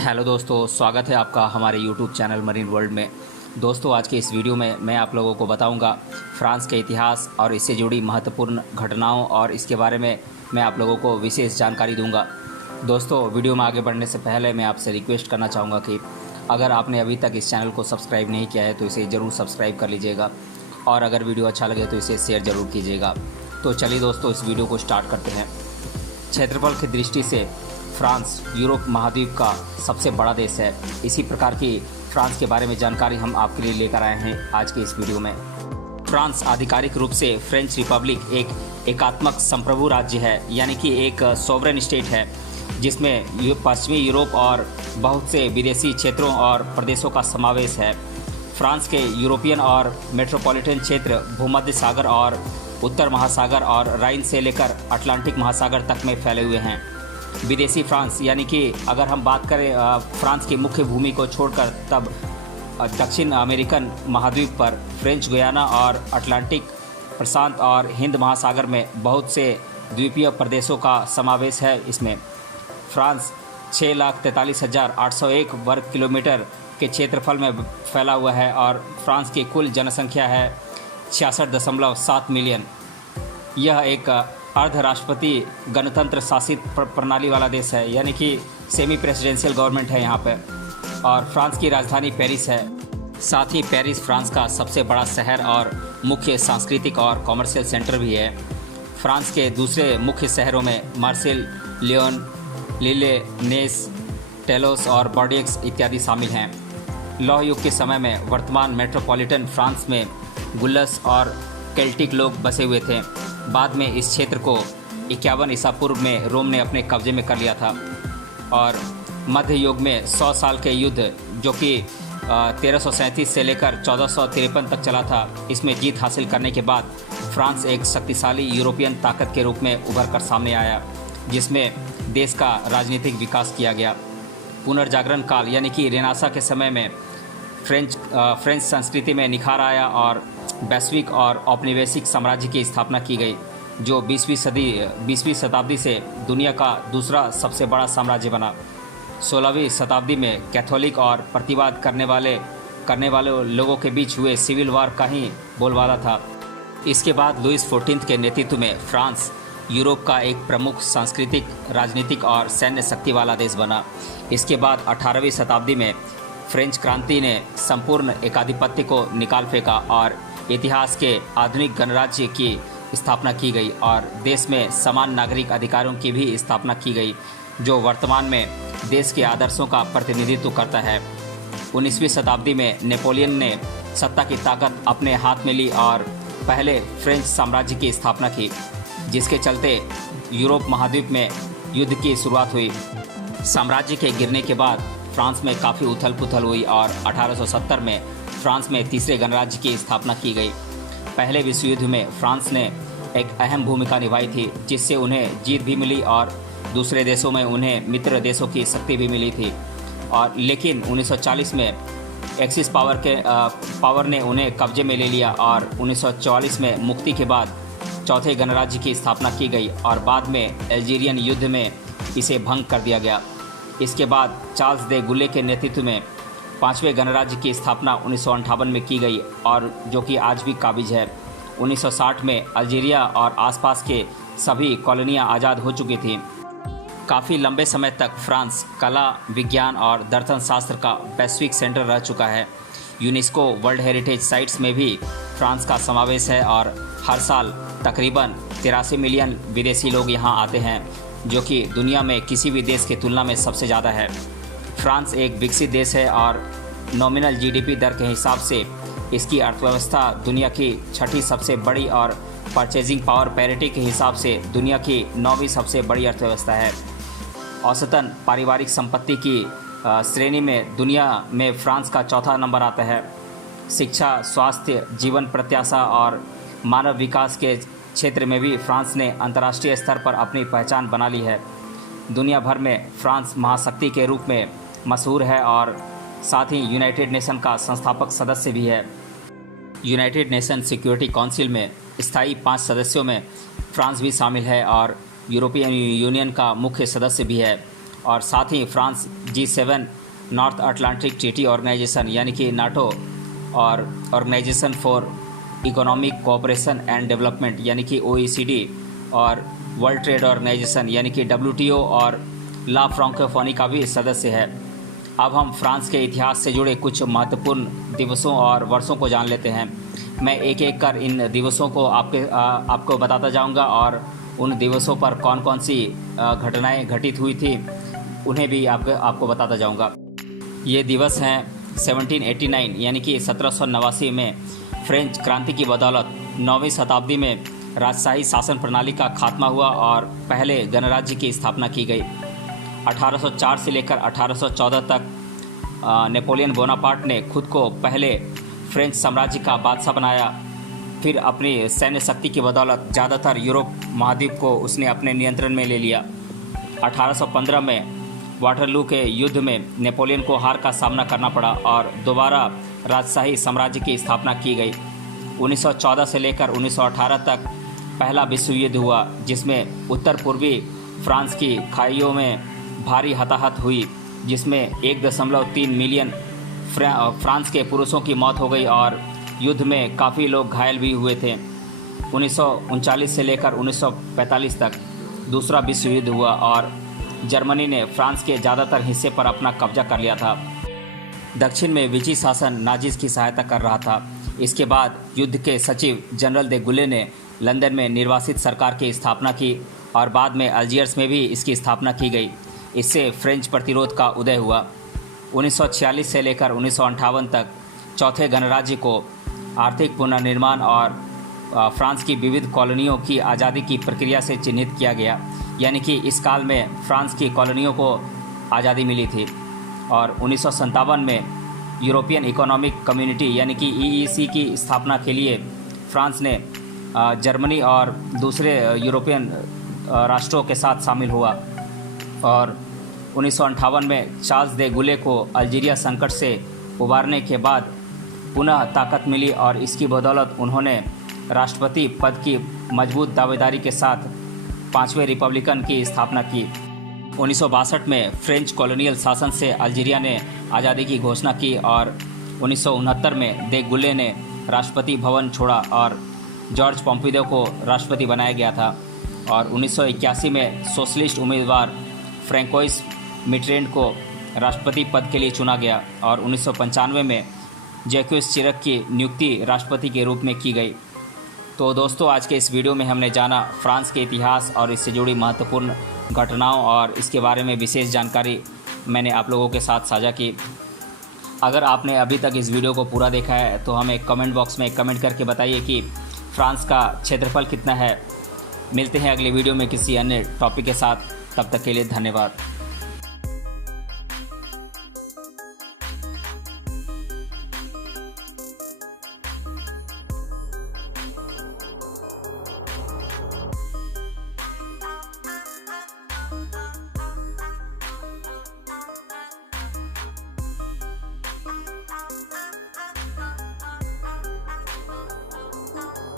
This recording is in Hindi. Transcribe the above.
हेलो दोस्तों, स्वागत है आपका हमारे यूट्यूब चैनल मरीन वर्ल्ड में। दोस्तों, आज के इस वीडियो में मैं आप लोगों को बताऊंगा फ्रांस के इतिहास और इससे जुड़ी महत्वपूर्ण घटनाओं और इसके बारे में मैं आप लोगों को विशेष जानकारी दूंगा। दोस्तों, वीडियो में आगे बढ़ने से पहले मैं आपसे रिक्वेस्ट करना चाहूँगा कि अगर आपने अभी तक इस चैनल को सब्सक्राइब नहीं किया है तो इसे ज़रूर सब्सक्राइब कर लीजिएगा और अगर वीडियो अच्छा लगे तो इसे शेयर ज़रूर कीजिएगा। तो चलिए दोस्तों, इस वीडियो को स्टार्ट करते हैं। क्षेत्रफल की दृष्टि से फ्रांस यूरोप महाद्वीप का सबसे बड़ा देश है। इसी प्रकार की फ्रांस के बारे में जानकारी हम आपके लिए लेकर आए हैं आज के इस वीडियो में। फ्रांस आधिकारिक रूप से फ्रेंच रिपब्लिक एक एकात्मक संप्रभु राज्य है, यानी कि एक सॉवरेन स्टेट है जिसमें पश्चिमी यूरोप और बहुत से विदेशी क्षेत्रों और प्रदेशों का समावेश है। फ्रांस के यूरोपियन और मेट्रोपॉलिटन क्षेत्र भूमध्य सागर और उत्तर महासागर और राइन से लेकर अटलांटिक महासागर तक में फैले हुए हैं। विदेशी फ्रांस, यानी कि अगर हम बात करें फ्रांस की मुख्य भूमि को छोड़कर, तब दक्षिण अमेरिकन महाद्वीप पर फ्रेंच गुयाना और अटलांटिक प्रशांत और हिंद महासागर में बहुत से द्वीपीय प्रदेशों का समावेश है। इसमें फ्रांस 6,43,801 वर्ग किलोमीटर के क्षेत्रफल में फैला हुआ है और फ्रांस की कुल जनसंख्या है 66.7 मिलियन। यह एक अर्धराष्ट्रपति गणतंत्र शासित प्रणाली वाला देश है, यानी कि सेमी प्रेसिडेंशियल गवर्नमेंट है यहाँ पे। और फ्रांस की राजधानी पेरिस है। साथ ही पेरिस फ्रांस का सबसे बड़ा शहर और मुख्य सांस्कृतिक और कॉमर्शियल सेंटर भी है। फ्रांस के दूसरे मुख्य शहरों में मार्सेल, लियोन, लीले, नेस, टेलोस और बॉर्डियक्स इत्यादि शामिल हैं। लौह युग के समय में वर्तमान मेट्रोपॉलिटन फ्रांस में गुल्लस और केल्टिक लोग बसे हुए थे। बाद में इस क्षेत्र को 51 ईसा पूर्व में रोम ने अपने कब्जे में कर लिया था और मध्य युग में 100 साल के युद्ध, जो कि 1337 से लेकर 1453 तक चला था, इसमें जीत हासिल करने के बाद फ्रांस एक शक्तिशाली यूरोपियन ताकत के रूप में उभर कर सामने आया, जिसमें देश का राजनीतिक विकास किया गया। पुनर्जागरण काल, यानी कि रेनेसां के समय में फ्रेंच संस्कृति में निखार आया और वैश्विक और औपनिवेशिक साम्राज्य की स्थापना की गई, जो 20वीं शताब्दी से दुनिया का दूसरा सबसे बड़ा साम्राज्य बना। 16वीं शताब्दी में कैथोलिक और प्रतिवाद करने वाले लोगों के बीच हुए सिविल वार का ही बोलबाला था। इसके बाद लुइस 14 के नेतृत्व में फ्रांस यूरोप का एक प्रमुख सांस्कृतिक, राजनीतिक और सैन्य शक्ति वाला देश बना। इसके बाद 18वीं शताब्दी में फ्रेंच क्रांति ने संपूर्ण एकाधिपत्य को निकाल फेंका और इतिहास के आधुनिक गणराज्य की स्थापना की गई और देश में समान नागरिक अधिकारों की भी स्थापना की गई, जो वर्तमान में देश के आदर्शों का प्रतिनिधित्व करता है। 19वीं शताब्दी में नेपोलियन ने सत्ता की ताकत अपने हाथ में ली और पहले फ्रेंच साम्राज्य की स्थापना की, जिसके चलते यूरोप महाद्वीप में युद्ध की शुरुआत हुई। साम्राज्य के गिरने के बाद फ्रांस में काफ़ी उथल पुथल हुई और 1870 में फ्रांस में तीसरे गणराज्य की स्थापना की गई। पहले विश्व युद्ध में फ्रांस ने एक अहम भूमिका निभाई थी, जिससे उन्हें जीत भी मिली और दूसरे देशों में उन्हें मित्र देशों की शक्ति भी मिली थी। और लेकिन 1940 में एक्सिस पावर ने उन्हें कब्जे में ले लिया और 1944 में मुक्ति के बाद चौथे गणराज्य की स्थापना की गई और बाद में अल्जीरियन युद्ध में इसे भंग कर दिया गया। इसके बाद चार्ल्स दे गुले के नेतृत्व में पांचवें गणराज्य की स्थापना 1958 में की गई और जो कि आज भी काबिज है। 1960 में अल्जीरिया और आसपास के सभी कॉलोनियां आज़ाद हो चुकी थीं। काफ़ी लंबे समय तक फ्रांस कला, विज्ञान और दर्शन शास्त्र का वैश्विक सेंटर रह चुका है। यूनेस्को वर्ल्ड हेरिटेज साइट्स में भी फ्रांस का समावेश है और हर साल तकरीबन 83 मिलियन विदेशी लोग यहाँ आते हैं, जो कि दुनिया में किसी भी देश की तुलना में सबसे ज़्यादा है। फ्रांस एक विकसित देश है और नॉमिनल जीडीपी दर के हिसाब से इसकी अर्थव्यवस्था दुनिया की छठी सबसे बड़ी और परचेजिंग पावर पैरिटी के हिसाब से दुनिया की 9वीं सबसे बड़ी अर्थव्यवस्था है। औसतन पारिवारिक संपत्ति की श्रेणी में दुनिया में फ्रांस का चौथा नंबर आता है। शिक्षा, स्वास्थ्य, जीवन प्रत्याशा और मानव विकास के क्षेत्र में भी फ्रांस ने अंतर्राष्ट्रीय स्तर पर अपनी पहचान बना ली है। दुनिया भर में फ्रांस महाशक्ति के रूप में मशहूर है और साथ ही यूनाइटेड नेशन का संस्थापक सदस्य भी है। यूनाइटेड नेशन सिक्योरिटी काउंसिल में स्थायी 5 सदस्यों में फ्रांस भी शामिल है और यूरोपियन यूनियन का मुख्य सदस्य भी है। और साथ ही France G7 North Atlantic Treaty Organisation यानी कि नाटो और Organisation for Economic Cooperation and Development यानी कि OECD और वर्ल्ड ट्रेड ऑर्गेनाइजेशन यानी कि WTO और ला फ्रांकोफोनी का भी सदस्य है। अब हम फ्रांस के इतिहास से जुड़े कुछ महत्वपूर्ण दिवसों और वर्षों को जान लेते हैं। मैं एक एक कर इन दिवसों को आपको बताता जाऊंगा और उन दिवसों पर कौन कौन सी घटनाएं घटित हुई थी उन्हें भी आपको बताता जाऊंगा। ये दिवस हैं 1789 यानी कि 1789 में फ्रेंच क्रांति की बदौलत 9वीं शताब्दी में राजशाही शासन प्रणाली का खात्मा हुआ और पहले गणराज्य की स्थापना की गई। 1804 से लेकर 1814 तक नेपोलियन बोनापार्ट ने खुद को पहले फ्रेंच साम्राज्य का बादशाह बनाया। फिर अपनी सैन्य शक्ति की बदौलत ज़्यादातर यूरोप महाद्वीप को उसने अपने नियंत्रण में ले लिया। 1815 में वाटरलू के युद्ध में नेपोलियन को हार का सामना करना पड़ा और दोबारा राजशाही साम्राज्य की स्थापना की गई। 1914 से लेकर 1918 तक पहला विश्व युद्ध हुआ, जिसमें उत्तर पूर्वी फ्रांस की खाइयों में भारी हताहत हुई, जिसमें 1.3 मिलियन फ्रांस के पुरुषों की मौत हो गई और युद्ध में काफ़ी लोग घायल भी हुए थे। 1939 से लेकर 1945 तक दूसरा विश्व युद्ध हुआ और जर्मनी ने फ्रांस के ज़्यादातर हिस्से पर अपना कब्जा कर लिया था। दक्षिण में विची शासन नाजीज की सहायता कर रहा था। इसके बाद युद्ध के सचिव जनरल दे गुले ने लंदन में निर्वासित सरकार की स्थापना की और बाद में अल्जीयर्स में भी इसकी स्थापना की गई। इससे फ्रेंच प्रतिरोध का उदय हुआ। 1946 से लेकर 1958 तक चौथे गणराज्य को आर्थिक पुनर्निर्माण और फ्रांस की विविध कॉलोनियों की आज़ादी की प्रक्रिया से चिन्हित किया गया, यानी कि इस काल में फ्रांस की कॉलोनियों को आज़ादी मिली थी। और 1957 में यूरोपियन इकोनॉमिक कम्युनिटी यानी कि EEC की स्थापना के लिए फ्रांस ने जर्मनी और दूसरे यूरोपियन राष्ट्रों के साथ शामिल हुआ। और 1958 में चार्ल्स दे गुले को अल्जीरिया संकट से उबारने के बाद पुनः ताकत मिली और इसकी बदौलत उन्होंने राष्ट्रपति पद की मजबूत दावेदारी के साथ 5वें रिपब्लिकन की स्थापना की। 1962 में फ्रेंच कॉलोनियल शासन से अल्जीरिया ने आज़ादी की घोषणा की और 1969 में दे गुले ने राष्ट्रपति भवन छोड़ा और जॉर्ज पोम्पिडो को राष्ट्रपति बनाया गया था। और 1981 में सोशलिस्ट उम्मीदवार फ्रैंकोइस मिटरेंड को राष्ट्रपति पद के लिए चुना गया और 1995 में जैक्विस चिरक की नियुक्ति राष्ट्रपति के रूप में की गई। तो दोस्तों, आज के इस वीडियो में हमने जाना फ्रांस के इतिहास और इससे जुड़ी महत्वपूर्ण घटनाओं और इसके बारे में विशेष जानकारी मैंने आप लोगों के साथ साझा की। अगर आपने अभी तक इस वीडियो को पूरा देखा है तो हमें कमेंट बॉक्स में कमेंट करके बताइए कि फ्रांस का क्षेत्रफल कितना है। मिलते हैं अगले वीडियो में किसी अन्य टॉपिक के साथ। तब तक के लिए धन्यवाद।